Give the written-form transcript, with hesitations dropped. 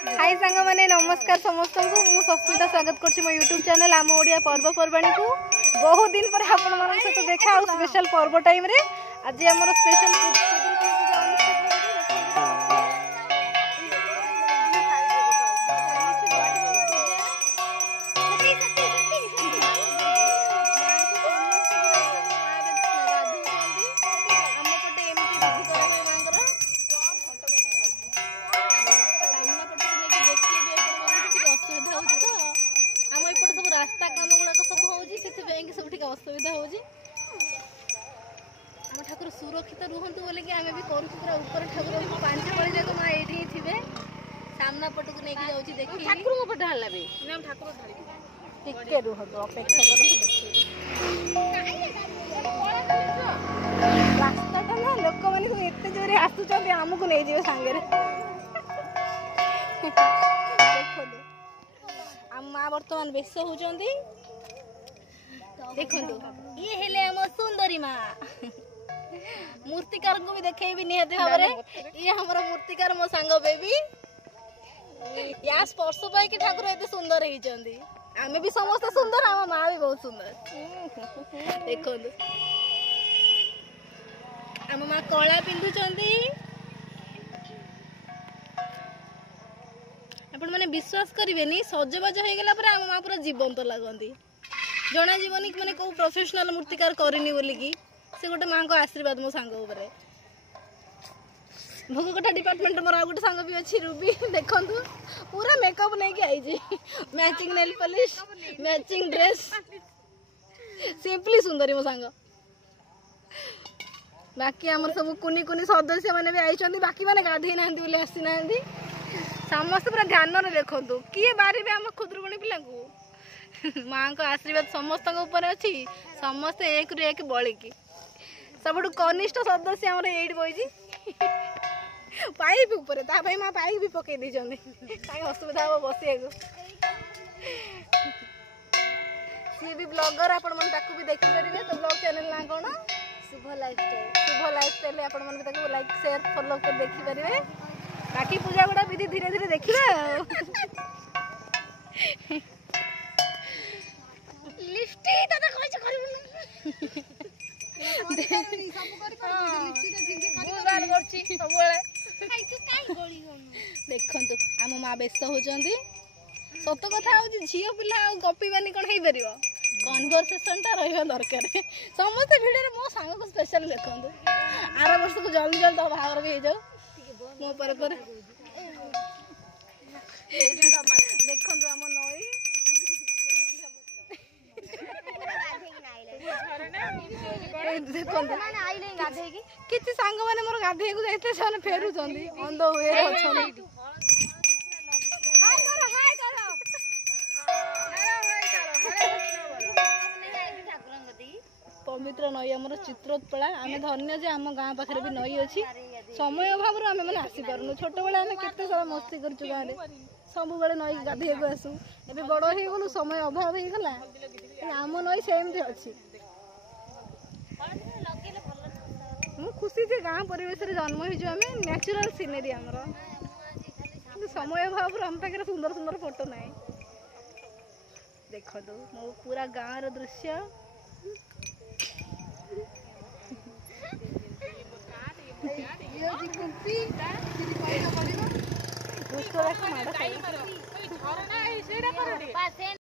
हाय सांग माने नमस्कार समस्त को मु सस्मिता स्वागत करछि मो YouTube चैनल आम ओडिया पर्वपर्वाणी को बहुत दिन पर आपण मन सहित देखा और स्पेशल पर्व टाइम रे आज हमर स्पेशल रास्ता काम गुड़ाक सब होती सब असुविधा हो ठाकुर सुरक्षित रुहतु बोले कि आम भी करूँ पूरा ऊपर ठाकुर पांच पड़ी जाक माँ ये थे सामना पट को लेकिन जाऊँगी देखिए ठाकुर को ढाला भी ठाकुर टिके रुहतु अपेक्षा रास्ता तो ना लोक मैंने एत जोरे आसुच्च आमको नहीं जाए सांगे देखो माँ बर्तमान बेश होती देखो ये हेले आम सुंदरी माँ मूर्तिकार को भी देखेबी निहाती भाव ये हमारा मूर्तिकार मो सांग बेबी या स्पर्श पाई कि ठाकुर एते सुंदर होती आम भी समस्त सुंदर आम माँ भी बहुत सुंदर देखो आम माँ कला पिंधुचंदी आपण माने विश्वास करेनि सजबाज हो गला पर आम माँ पूरा जीवंत लगती जना जीवनी मैंने कौ प्रोफेशनल मूर्तिकार करनी बोलिकी से गोटे माँ को आशीर्वाद मो सांग भोगकटा डिपार्टमेंट मोर आ गोटे सांग भी अच्छी रूबी देखु पूरा मेकअप नहीं कि आई matching nail polish matching dress simply सुंदरी मो सांग बाकी आमर सब कुनी कुनी सदस्य मैंने भी आई बाकी मैंने गाधे ना बोले आसी ना समस्त पूरा ध्यान देखु किए बारे आम खुदरुकुणी पिला माँ को आशीर्वाद समस्त ऊपर अच्छी समस्त एक रु एक बलिकी सब कनिष्ठ सदस्य आम ये बही पाइप ऊपर माँ पाइप भी पकई कहीं असुविधा हम बस सी भी ब्लॉगर आपण मन भी देखिपारे तो ब्लॉग चैनल ना कौन शुभ लाइफस्टाइल आपण मन लाइक शेयर फॉलो कर देखिपारे बाकी पूजा गुड़ा विधि धीरे धीरे देखिए देखु आम माँ बेस होती सत कथा हूँ झील पिला गपीबानी कौन हो पार कन्भरसेसन टा रहा दरकार समस्त भिडियो मो सांग को स्पेशल देखु आर वर्ष को जल्दी जल्दी बाहर भी हो जाओ मो पर देखु आम नई किसी सांग मैंने मोर गाधे को जाते से फेरुंट अंध हुए पवित्र नई आम चित्रोत्पला आम धन्य जे आम गाँ पाखे भी नई अच्छी समय अभाव आम मैंने आसी पार्नु छोट बेले आम केते सारा मस्ती करचु गाँव में सब बड़े नई गाधे को आसू ए बड़ हो गलु समय अभाव हो गला आम नई सेमती अच्छी मु खुशी जे गाँ परिवेश रे जन्म हो नेचुरल सीनेरी आमर समय अभाव आम पाखे सुंदर सुंदर फोटो ना देखो मो पूरा गाँव दृश्य